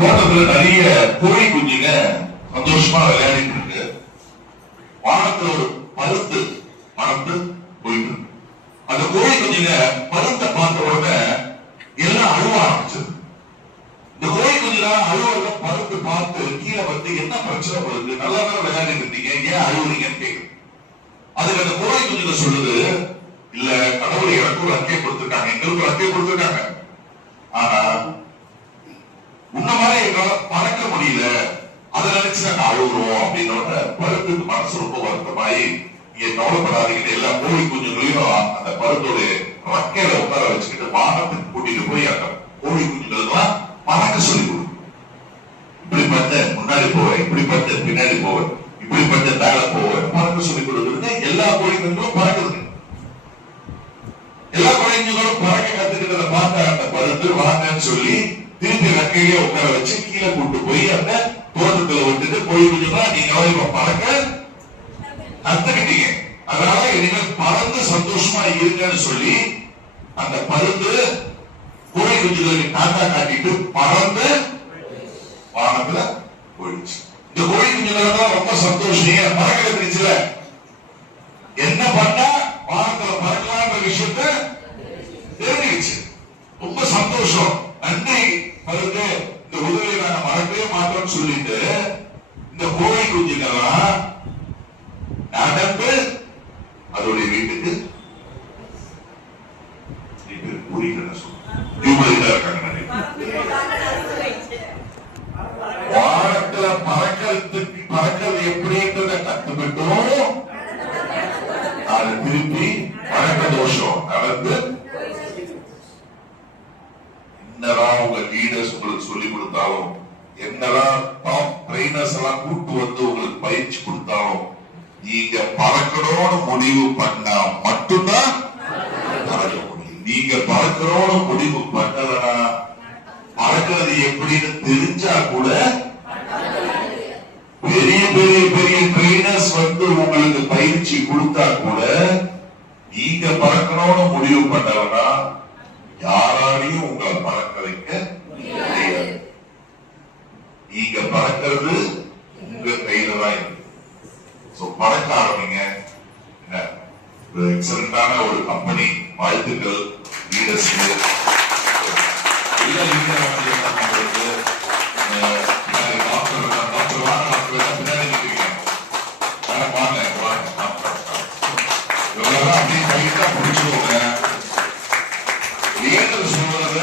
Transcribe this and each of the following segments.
தோட்டத்துல நிறைய கோழி குஞ்சுங்க சந்தோஷமா விளையாடிட்டு இருக்கு. வானத்துல ஒரு பருத்து மறந்து போயிட்டு அந்த கோழி குஞ்சுங்க பருத்தை பார்த்த உடனே எல்லாம் அழுவ ஆரம்பிச்சது. இந்த கோழி குஞ்சுலாம் அழுவத பருத்து பார்த்து கீழே வந்து என்ன பிரச்சனை வருது, நல்லா தான் விளையாடிட்டு இருந்தீங்க, ஏன் அழுவுறீங்கன்னு கேக்குது. அதுக்கு அந்த கோழி குஞ்சுங்க சொல்லுது, இல்ல கடவுள் எனக்கு ஒரு அக்கை கொடுத்துருக்காங்க, எங்களுக்கு ஒரு அக்கை கொடுத்துருக்காங்க, ஆனா உன்ன மாதிரி எங்களால பறக்க முடியல, அதை நினைச்சு நாங்க அழுகுறோம் அப்படின்னோட பருத்துக்கு மனசு ரொம்ப வருத்தமாயி, நீங்க கவலைப்படாதீங்க, எல்லா கோழி குஞ்சுகளையும் அந்த பருத்தோட ரக்கையில உட்கார வச்சுக்கிட்டு வானத்துக்கு கூட்டிட்டு போய் அந்த கோழி குஞ்சுகளுக்கெல்லாம் பறக்க சொல்லி கொடுக்கும். இப்படி பார்த்த முன்னாடி போவேன், இப்படி பார்த்த பின்னாடி போவேன், இப்படி பார்த்த மேல போவேன், பறக்க சொல்லி கொடுக்குறது. எல்லா கோழி குஞ்சுகளும் பறக்குதுங்க. எல்லா கோழி குஞ்சுகளும் பறக்க கத்துக்கிட்டத பார்த்த அந்த பருத்து வாங்கன்னு சொல்லி திருப்பி ரெக்கையிலே உட்கார வச்சு கீழே கூட்டு போய் அந்த தோட்டத்துல விட்டுட்டு கோழி குஞ்சுனா நீங்க இப்ப பறக்க கத்துக்கிட்டீங்க, அதனால இனிமேல் பறந்து சந்தோஷமா இருங்கன்னு சொல்லி அந்த பருந்து கோழி குஞ்சுகளுக்கு டாட்டா காட்டிட்டு பறந்து வானத்துல போயிடுச்சு. இந்த கோழி குஞ்சுகள் ரொம்ப சந்தோஷம், ஏன் பறக்க கத்துச்சுல, என்ன பண்ணா வானத்துல பறக்கலான்ற விஷயத்த தெரிஞ்சுக்கிச்சு, ரொம்ப சந்தோஷம். நன்றி பருந்து, இந்த உதவியை நாங்க மறக்கவே மாட்டோம்னு சொல்லிட்டு இந்த கோழி குஞ்சுகள்லாம் நடந்து அதோடைய வீட்டுக்கு வானத்துல பறக்கிறது எப்படின்றத கத்துக்கிட்டோம், அது திருப்பி பழக்க தோஷம் நடந்து என்னதான் உங்க லீடர்ஸ் உங்களுக்கு சொல்லி கொடுத்தாலும், என்னதான் டாப் ட்ரெயினர்ஸ் எல்லாம் கூட்டு வந்து உங்களுக்கு பயிற்சி கொடுத்தாலும், நீங்க பறக்கணும்னு முடிவு பண்ணா மட்டும்தான் பறக்க முடியும். நீங்க பறக்கணும்னு முடிவு பண்ணலன்னா பறக்கிறது எப்படின்னு தெரிஞ்சா கூட பெரிய பெரிய பெரிய ட்ரெயினர்ஸ் வந்து உங்களுக்கு பயிற்சி கொடுத்தா கூட நீங்க பறக்கணும்னு முடிவு பண்ணலன்னா யாராலையும் உங்களை பறக்க வைக்க முடியாது. நீங்க பறக்கிறது உங்க கையில தான் இருக்கு. பறக்க ஆரம்பிங்க. எக்ஸலண்டான ஒரு கம்பெனி, வாழ்த்துக்கள் லீடர்ஸ்க்கு. லீடர் சொல்றத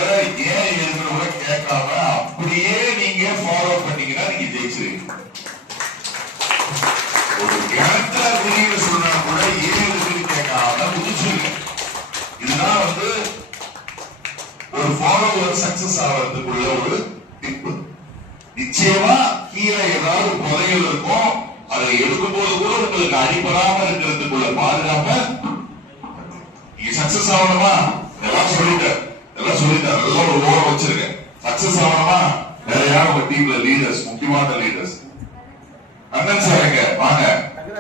ஏன் என்று கூட கேட்காம அப்படியே நீங்க ஃபாலோ பண்ணீங்கன்னா நீங்க ஜெயிச்சிருக்கீங்க. ஒரு கேரக்டரா வெளியில சொன்னா கூட ஏன் கேட்காம முடிச்சிருங்க. இதுதான் வந்து ஒரு ஃபாலோவர் சக்சஸ் ஆகிறதுக்குள்ள ஒரு டிப். நிச்சயமா கீழே ஏதாவது புதையல் இருக்கும், அதை எடுக்கும் போது கூட உங்களுக்கு அடிபடாம இருக்கிறதுக்குள்ள பாதுகாப்ப. நீங்க சக்சஸ் ஆகணுமா, எல்லாம் சொல்லிட்டேன், எல்லாம் ஒரு ஓரம் வச்சிருக்க. சக்சஸ் ஆகணுமா, வேற யாரும் உங்க டீம்ல லீடர்ஸ், முக்கியமான லீடர்ஸ் அண்ணன் சாருங்க வாங்க,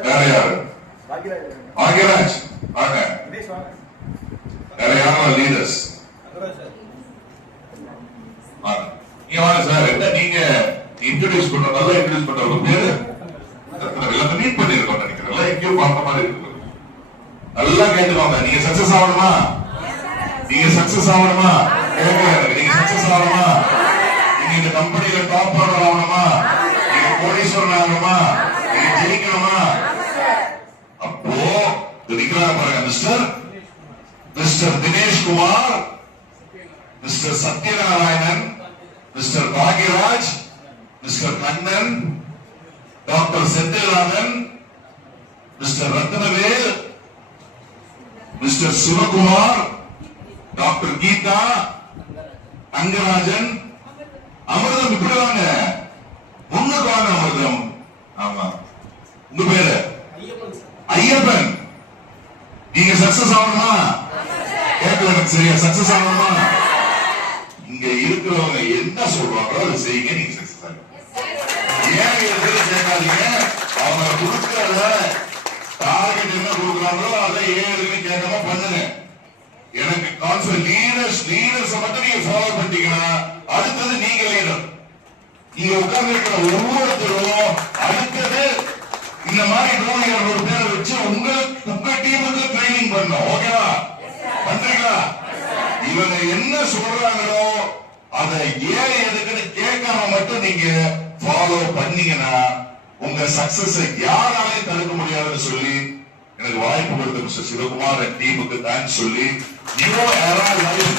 வேற யாரு, பாக்யராஜ் வாங்க, வேற யாரும் லீடர்ஸ் வாங்க. நீங்க வாங்க சார், என்ன நீங்க இன்ட்ரோடியூஸ் பண்ற, நல்லா இன்ட்ரோடியூஸ் பண்ற உங்க பேரு எல்லாத்தையும் மீட் பண்ணிருக்கோம் நினைக்கிறேன், எல்லாம் எங்கேயோ பார்த்த மாதிரி இருக்கு. நல்லா கேட்டுக்கோங்க, நீங்க சக்சஸ் ஆகணுமா, நீங்க சக்சஸ் ஆகணுமா, நீங்க சக்சஸ் ஆகணுமா, நீங்க இந்த கம்பெனியில டாப் ஆர்டர் ஆகணுமா, நீங்க கோடீஸ்வரன் ஆகணுமா, நீங்க ஜெயிக்கணுமா. அப்போ இருக்கிறாங்க பாருங்க, mister Dinesh Kumar, mister Sathyanarayanan, mister Bhagyaraj, mister Kannan, doctor Senthilnathan, mister Rathnavel, mister Sivakumar, doctor Geetha, Angarajan, Amirtham. இப்படி வாங்க, முன்னுக்கு வாங்க அமிர்தம். ஆமா, உங்க பேரு ஐயப்பன். நீங்க சக்சஸ் ஆகணுமா, கேட்கல சரியா, சக்சஸ் ஆகணுமா, இங்க இருக்கிறவங்க என்ன சொல்றாங்களோ அதை செய்யுங்க, நீங்க சக்சஸ் ஆகும். ஏன் கேட்காதீங்க, அவங்க கொடுக்கறத டார்கெட் என்ன கொடுக்குறாங்களோ அதை ஏழுன்னு கேட்காம பண்ணுங்க. எனக்கு லீடர்ஸ் மட்டும் நீங்க ஃபாலோ பண்ணிட்டீங்கன்னா அடுத்தது நீங்க லீடர். இங்க உட்கார்ந்து இருக்கிற ஒவ்வொருத்தரும் அடுத்தது இந்த மாதிரி நோய் 200 பேரை வச்சு உங்க டீமுக்கு ட்ரைனிங் பண்ணும். ஓகேவா? பண்றீங்களா? இவங்க என்ன சொல்றாங்களோ அதை ஏன் எதுக்குன்னு கேட்காம மட்டும் நீங்க ஃபாலோ பண்ணீங்கன்னா உங்க சக்சஸ் யாராலையும் தடுக்க முடியாதுன்னு சொல்லி எனக்கு வாய்ப்பு கொடுத்த மிஸ்டர் சிவகுமார் டீமுக்கு தேங்க்ஸ் சொல்லி நியூ எரா லைஃப்